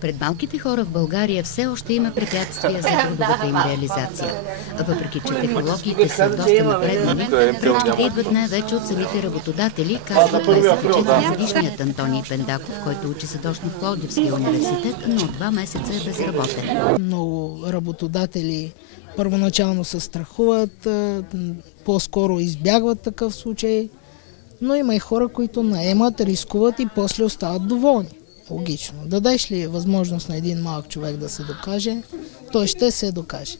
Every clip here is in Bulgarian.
Пред малките хора в България все още има препятствия за трудовата им реализация. Въпреки че технологиите са доста напреднали, пречките идват най-вече от самите работодатели, казва 24-годишният Антоний Пендаков, който учи задочно в Пловдивския университет, но от 2 месеца е безработен. Много работодатели първоначално се страхуват, по-скоро избягват такъв случай, но има и хора, които наемат, рискуват и после остават доволни. Логично. Дадеш ли възможност на един малък човек да се докаже, той ще се докаже.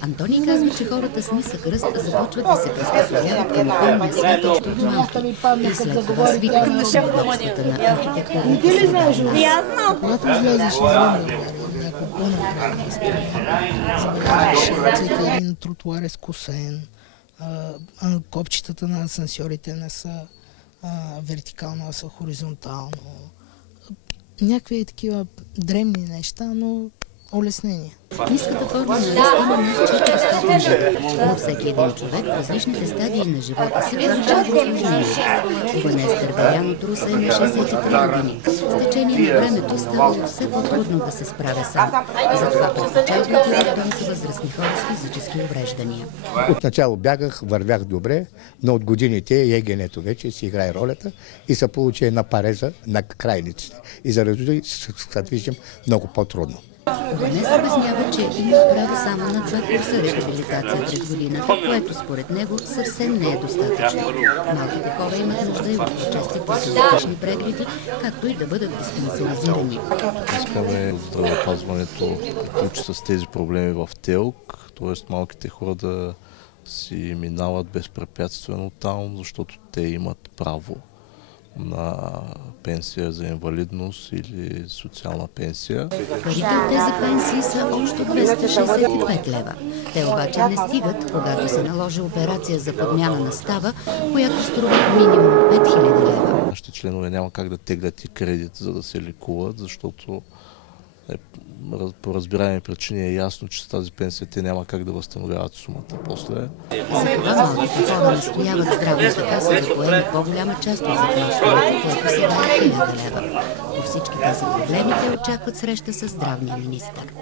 Антоний казва, че хората с нисък ръст започват да се приспособяват към пълния свят още от малки и след това свикват на удобствата на архитектурната среда. Когато излезеш извън някой по-напреднали страни, забележиш, всеки един тротуар е скосен, копчетата на асансьорите не са вертикално, а са хоризонтално. Някакви такива древни неща, но улеснения. Ниската форма на ръст има над 400 жители, но всеки един човек в различните стадии на живота си получава осложнения. Иванес Дървелян от Руса е на 63 години. С течение на времето ставало все по-трудно да се справя сам. Затова предпочел дом за възрастни хора с физически увреждания. Отначало бягах, вървях добре, но от годините егенето вече си играе ролята и се получи една пареза на крайниците. И заради това се движим много по-трудно. Иванес обяснява, че има право само на 2 курса рехабилитация през годината, което според него съвсем не е достатъчно. Малките хора имат нужда и от чести профилактични прегледи, както и да бъдат диспансеризирани. Искаме здравеопазването да приключи с тези проблеми в ТЕЛК, т.е. малките хора да си минават безпрепятствено там, защото те имат право на пенсия за инвалидност или социална пенсия. Парите от тези пенсии са общо 265 лева. Те обаче не стигат, когато се наложи операция за подмяна на става, която струва минимум 5000 лева. Нашите членове няма как да теглят и кредит, за да се лекуват, защото по разбираеми причини е ясно, че с тази пенсия те няма как да възстановяват сумата после. Затова малките хора настояват здравната каса да поеме по-голяма част от заплащането, което сега е 1000 лева. По всички тези проблеми те очакват среща с здравния министър.